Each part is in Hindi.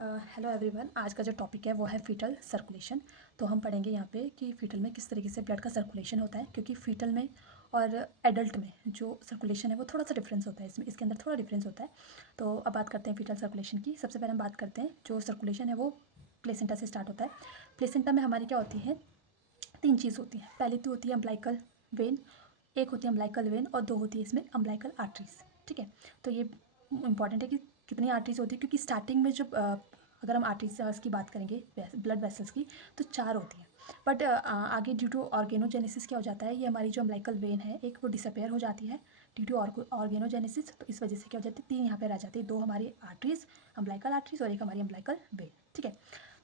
Hello everyone. आज का जो टॉपिक है वो है फीटल सर्कुलेशन। तो हम पढ़ेंगे यहाँ पे कि फीटल में किस तरीके से ब्लड का सर्कुलेशन होता है, क्योंकि फीटल में और एडल्ट में जो सर्कुलेशन है वो थोड़ा सा डिफरेंस होता है, इसमें इसके अंदर थोड़ा डिफरेंस होता है। तो अब बात करते हैं फीटल सर्कुलेशन की। सबसे पहले हम बात करते हैं जो सर्कुलेशन है वो प्लेसेंटा से स्टार्ट होता है। प्लेसेंटा में हमारी क्या होती है, तीन चीज़ होती है। पहली तो होती है अम्बलाइकल वेन, एक होती है अम्बलाइकल वेन और दो होती है इसमें अम्बलाइकल आर्टरीज। ठीक है, तो ये इंपॉर्टेंट है कि कितनी आर्टरीज होती है, क्योंकि स्टार्टिंग में जब अगर हम आर्टरीज की बात करेंगे ब्लड वेसल्स की, तो चार होती है। बट आगे ड्यू टू ऑर्गेनोजेनेसिस क्या हो जाता है, ये हमारी जो अम्बलाइकल वेन है एक वो डिसअपेयर हो जाती है ड्यू टू ऑर्गेनोजेनेसिस। तो इस वजह से क्या हो जाती है, तीन यहाँ पे रह जाती है, दो हमारी आर्टरीज अम्बलाइकल आर्टरीज और एक हमारी अम्बलाइकल वेन। ठीक है,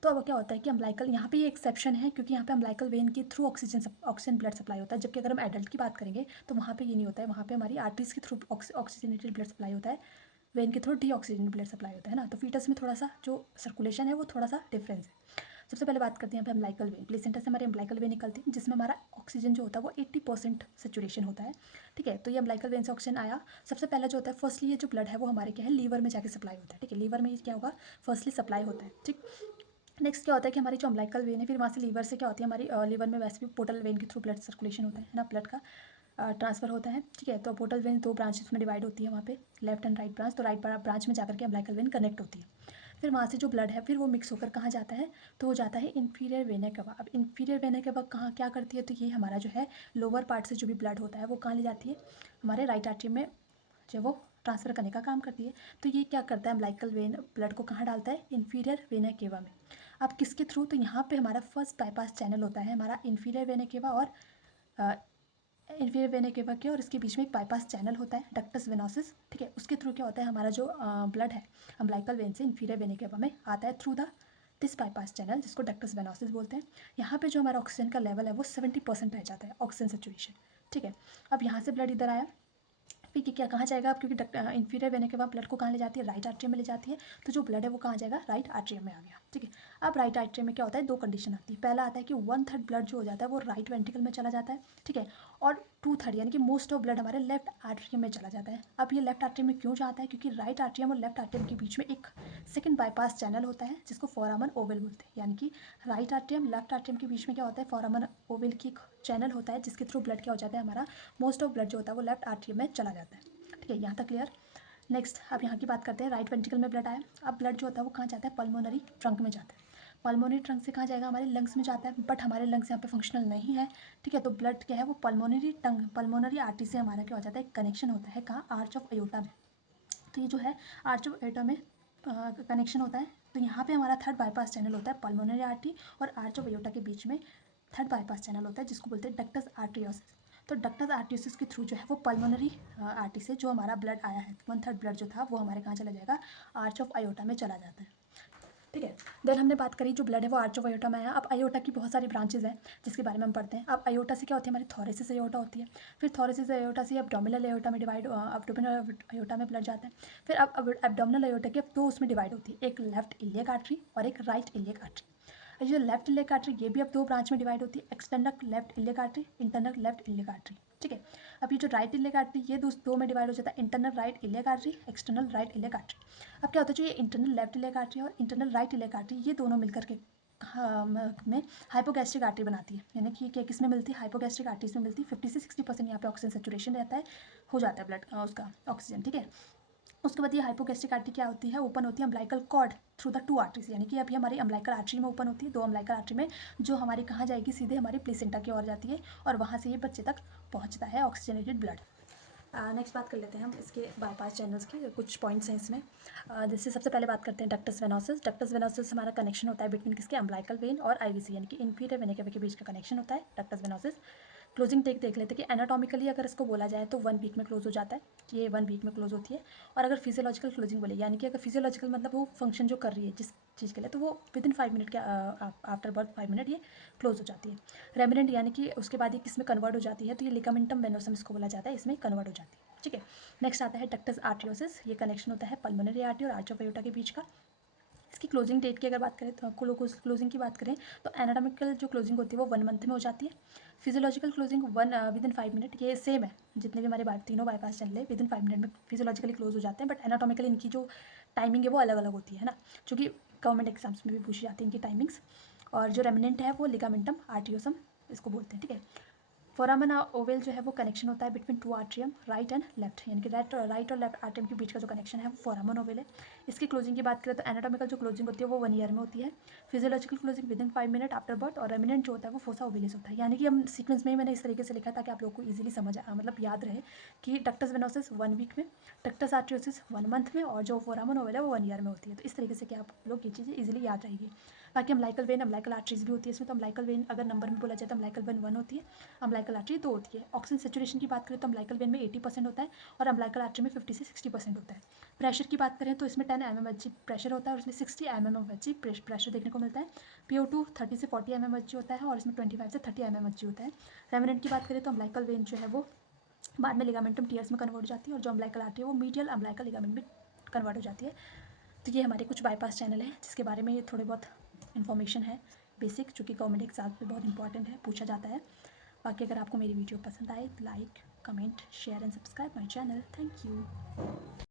तो अब क्या होता है कि अम्बलाइकल यहाँ पे ये एक्सेप्शन है, क्योंकि यहाँ पे अम्बलाइकल वेन के थ्रू ऑक्सीजन ब्लड सप्लाई होता है, जबकि अगर हम एडल्ट की बात करेंगे तो वहाँ पे ये नहीं होता है। वहाँ पे हमारी आर्टरीज के थ्रू ऑक्सीजनेटेड ब्लड सप्लाई होता है, वेन के through D oxygen blood supply होता है ना। तो फीटस में थोड़ा सा जो सर्कुलेशन है वो थोड़ा सा डिफरेंस है। सबसे पहले बात करते हैं यहाँ पे अम्बलाइकल वेन। प्लेसेंटा से हमारे अम्बलाइकल वेन निकलती है, जिसमें हमारा ऑक्सीजन जो होता है वो 80% सेचुरेशन होता है। ठीक है, तो ये अम्बलाइकल वेन से ऑक्सीजन आया। सबसे पहला जो होता है, फर्स्टली ये जो ब्लड है वो हमारे क्या है, लीवर में जाके सप्लाई होता है। ठीक है, लीवर में ये क्या होगा, फर्स्टली सप्लाई होता है। ठीक, नेक्स्ट क्या होता है कि हमारी जो अम्बलाइकल वेन है, फिर वहाँ से लीवर से क्या होती है, हमारी लीवर में वैसे भी पोर्टल वेन के थ्रू ब्लड सर्कुलेशन होता है ना, ब्लड का ट्रांसफर होता है। ठीक है, तो पोर्टल वेन दो ब्रांचेस में डिवाइड होती है वहाँ पे, लेफ्ट एंड राइट ब्रांच। तो राइट ब्रांच में जाकर के अम्बलाइकल वेन कनेक्ट होती है। फिर वहाँ से जो ब्लड है फिर वो मिक्स होकर कहाँ जाता है, तो वो जाता है इन्फीरियर वेना केवा। अब इन्फीरियर वेना केवा कहाँ क्या करती है, तो ये हमारा जो है लोअर पार्ट से जो भी ब्लड होता है वो कहाँ ले जाती है, हमारे राइट आर्टरी में जो वो ट्रांसफ़र करने का काम करती है। तो ये क्या करता है, अम्बलाइकल वेन ब्लड को कहाँ डालता है, इन्फीरियर वेना केवा में। अब किसके थ्रू, तो यहाँ पे हमारा फर्स्ट बाईपास चैनल होता है हमारा इन्फीरियर वेना केवा और इन्फीरियर वेना केवा के, और इसके बीच में एक बाईपास चैनल होता है डक्टस वेनोसिस। ठीक है, उसके थ्रू क्या होता है, हमारा जो ब्लड है अम्बलाइकल वेन से इन्फीरियर वेना केवा में आता है through the this bypass channel, जिसको डक्टस वेनोसिस बोलते हैं। यहाँ पे जो हमारा ऑक्सीजन का लेवल है वो 70% रह जाता है, ऑक्सीजन सेचुरेशन। ठीक है, अब यहाँ से ब्लड इधर आया, फिर कि क्या कहाँ जाएगा, अब क्योंकि इन्फीरियर वेना के बाद ब्लड को कहाँ ले जाती है, राइट आर्टरी में ले जाती है। तो जो ब्लड है वो कहाँ जाएगा, राइट आर्टरी में आ गया। ठीक है, अब राइट आर्टरी में क्या होता है, दो कंडीशन आती है। पहला आता है कि 1/3 ब्लड जो हो जाता है वो राइट वेंट्रिकल में चला जाता है। ठीक है, और 2/3 यानी कि मोस्ट ऑफ ब्लड हमारे लेफ्ट आर्टरी में चला जाता है। अब ये लेफ्ट आर्टरी में क्यों जाता है, क्योंकि राइट आर्टरियम और लेफ्ट आर्टरियम के बीच में एक सेकंड बाईपास चैनल होता है, जिसको फोरामन ओवल बोलते हैं। यानी कि राइट आर्टरियम लेफ्ट आर्टरियम के बीच में क्या होता है, फोरामन ओवल की एक चैनल होता है, जिसके थ्रू ब्लड क्या हो जाता है, हमारा मोस्ट ऑफ ब्लड जो होता है वो लेफ्ट आर्टरियम में चला जाता है। ठीक है, यहाँ तक क्लियर। नेक्स्ट अब यहाँ की बात करते हैं, राइट वेंट्रिकल में ब्लड आया। अब ब्लड जो होता है वो कहाँ जाता है, पल्मोनरी ट्रंक में जाता है। पल्मोनरी ट्रंक से कहाँ जाएगा, हमारे लंग्स में जाता है, बट हमारे लंग्स यहाँ पे फंक्शनल नहीं है। ठीक है, तो ब्लड क्या है वो पल्मोनरी आर्टरी से हमारा क्या हो जाता है, कनेक्शन होता है कहाँ, आर्च ऑफ अयोटा में। तो ये जो है आर्च ऑफ अयोटा में कनेक्शन होता है। तो यहाँ पे हमारा थर्ड बाईपास चैनल होता है पल्मोनरी आर्टरी और आर्च ऑफ अयोटा के बीच में थर्ड बाईपास चैनल होता है, जिसको बोलते हैं डक्टस आर्टरियोसिस। तो डक्टस आर्टरियोसिस के थ्रू जो है वो पल्मोनरी आर्टरी से जो हमारा ब्लड आया है, 1/3 ब्लड जो था वो हमारे कहाँ चला जाएगा, आर्च ऑफ अयोटा में चला जाता है। ठीक है, देन हमने बात करी जो ब्लड है वो आर्च ऑफ अयोटा में आया। अब अयोटा की बहुत सारी ब्रांचेज हैं जिसके बारे में हम पढ़ते हैं। अब अयोटा से क्या होती है, हमारी थोरेसिस अयोटा होती है। फिर थोरेसिस अयोटा से एब्डोमिनल अयोटा में एब्डोमिनल अयोटा में ब्लड जाता है। फिर अब एब्डोमिनल अयोटा के अब दो उसमें डिवाइड होती है, एक लेफ्ट इलियक आर्टरी और एक राइट इलियक आर्टरी। जो लेफ्ट इलियक आर्टरी ये भी अब दो ब्रांच में डिवाइड होती है, external left iliac artery, internal left iliac artery. ठीक है, अब ये जो राइट इलियक आर्टरी ये दो में डिवाइड हो जाता है, internal right iliac artery, external right iliac artery. अब क्या होता है, जो ये इंटरनल लेफ्ट इलियक आर्टरी और इंटरनल राइट इलियक आर्टरी ये दोनों मिलकर के में हाइपोगैस्ट्रिक आर्टरी बनाती है। यानी कि क्या किस में मिलती है, हाइपोगैस्ट्रिक आर्टरीज में मिलती है। 50 से 60% यहाँ पे ऑक्सीजन सेचुरेशन रहता है, हो जाता है ब्लड उसका ऑक्सीजन। ठीक है, उसके बाद ये हाइपोगैस्ट्रिक आर्टरी क्या होती है, ओपन होती है umbilical cord through the two arteries. यानी कि अभी हमारी अम्बलाइकल आर्टरी में ओपन होती है, दो अम्बलाइकल आर्टरी में, जो हमारी कहाँ जाएगी, सीधे हमारी प्लेसेंटा की ओर जाती है और वहाँ से ये बच्चे तक पहुँचता है ऑक्सीजनेटेड ब्लड। नेक्स्ट बात कर लेते हैं हम इसके बाईपास चैनल्स की, कुछ पॉइंट्स हैं इसमें। जैसे सबसे पहले बात करते हैं डक्टस वेनोसिस। डक्टस वेनोसिस हमारा कनेक्शन होता है बिटवीन किसके, अम्बलाइकल वेन और आईवीसी, यानी कि इन्फीरियर वेना केवा के बीच का कनेक्शन होता है डक्टस वेनोसिस। क्लोजिंग टेक देख लेते हैं कि एनाटॉमिकली अगर इसको बोला जाए तो 1 वीक में क्लोज हो जाता है, ये 1 वीक में क्लोज होती है। और अगर फिजियोलॉजिकल क्लोजिंग बोले, यानी कि अगर फिजियोलॉजिकल मतलब वो फंक्शन जो कर रही है जिस चीज़ के लिए, तो वो विदिन 5 मिनट के आफ्टर बर्थ 5 मिनट ये क्लोज हो जाती है। रेमिनेंट यानी कि उसके बाद ये किस में कन्वर्ट हो जाती है, तो ये लिगामेंटम वेनोसम इसको बोला जाता है, इसमें कन्वर्ट हो जाती है। ठीक है, नेक्स्ट आता है डक्टस आर्टरियोसिस। ये कनेक्शन होता है पल्मोनरी आर्टरी और आर्च ऑफ अयोटा के बीच का। इसकी क्लोजिंग डेट की अगर बात करें तो क्लोजिंग की बात करें तो एनाटॉमिकल जो क्लोजिंग होती है वो 1 मंथ में हो जाती है। Physiological closing with in 5 minute, ये सेम है जितने भी हमारे तीनों बाईपास चैनल है विद इन 5 मिनट में फिजियोलॉजिकली क्लोज हो जाते हैं, बट एनाटॉमिकली इनकी जो टाइमिंग है वो अलग अलग होती है ना, क्योंकि गवर्नमेंट एग्जाम्स में भी पूछी जाती है इनकी टाइमिंग्स। और जो रेमिनेंट है वो लिगामेंटम आर्टियोसम इसको बोलते हैं, ठीक है। फोरामन ओवेल जो है वो कनेक्शन होता है between two atrium right and left, यानी कि राइट और लेफ्ट आर्ट्रियम के बीच का जो कनेक्शन है वो फोरामन ओवेल है। इसकी क्लोजिंग की बात करें तो एनाटॉमिकल जो क्लोजिंग होती है वो 1 ईयर में होती है। Physiological closing with in 5 minute after birth, और रेमिनेंट जो होता है वो फोसा ओवेलिस होता है। यानी कि हम सीक्वेंस में ही मैंने इस तरीके से लिखा ताकि आप लोग को ईजिली मतलब याद रहे कि डक्टस वेनोसिस 1 वीक में, डक्टस आर्ट्रियोसिस 1 मंथ में, और जो फोरामन ओवेल है वो 1 ईयर में होती है। तो इस तरीके से कि आप लोग ये चीज़ें ईजिली याद रहेगी। बाकी अम्लाइकल वेन, अम्लाइकल आर्टरीज भी होती है इसमें, तो अम्लाइकल वेन अगर नंबर में बोला जाए तो अम्लाइकल वेन 1 होती है, अम्लाइकल आर्टरी 2 होती है। ऑक्सीजन सेचुरेशन की बात करें तो अम्लाइकल वेन में 80% होता है और अम्लाइकल आर्टरी में 50 से 60% होता है। प्रेशर की बात करें तो इसमें 10 mmHg प्रेशर होता है और इसमें 60 mmHg प्रेशर देखने को मिलता है। PO2 30 से 40 mmHg होता है और इसमें 25 से 30 mmHg होता है। रेमिनेंट की बात करें तो अम्लाइकल वेन जो है वो बाद में लिगामेंटम टीयर्स में कन्वर्ट हो जाती है, और जो अम्लाइकल आर्टरी है वो मीडियल अम्लाइकल लिगामेंट में कन्वर्ट हो जाती है। तो ये हमारे कुछ बाईपास चैनल हैं जिसके बारे में ये थोड़े बहुत इन्फॉर्मेशन है बेसिक, जो कि गवर्नमेंट एग्जाम में बहुत इंपॉर्टेंट है, पूछा जाता है। बाकी अगर आपको मेरी वीडियो पसंद आए तो like, comment, share and subscribe my channel. Thank you.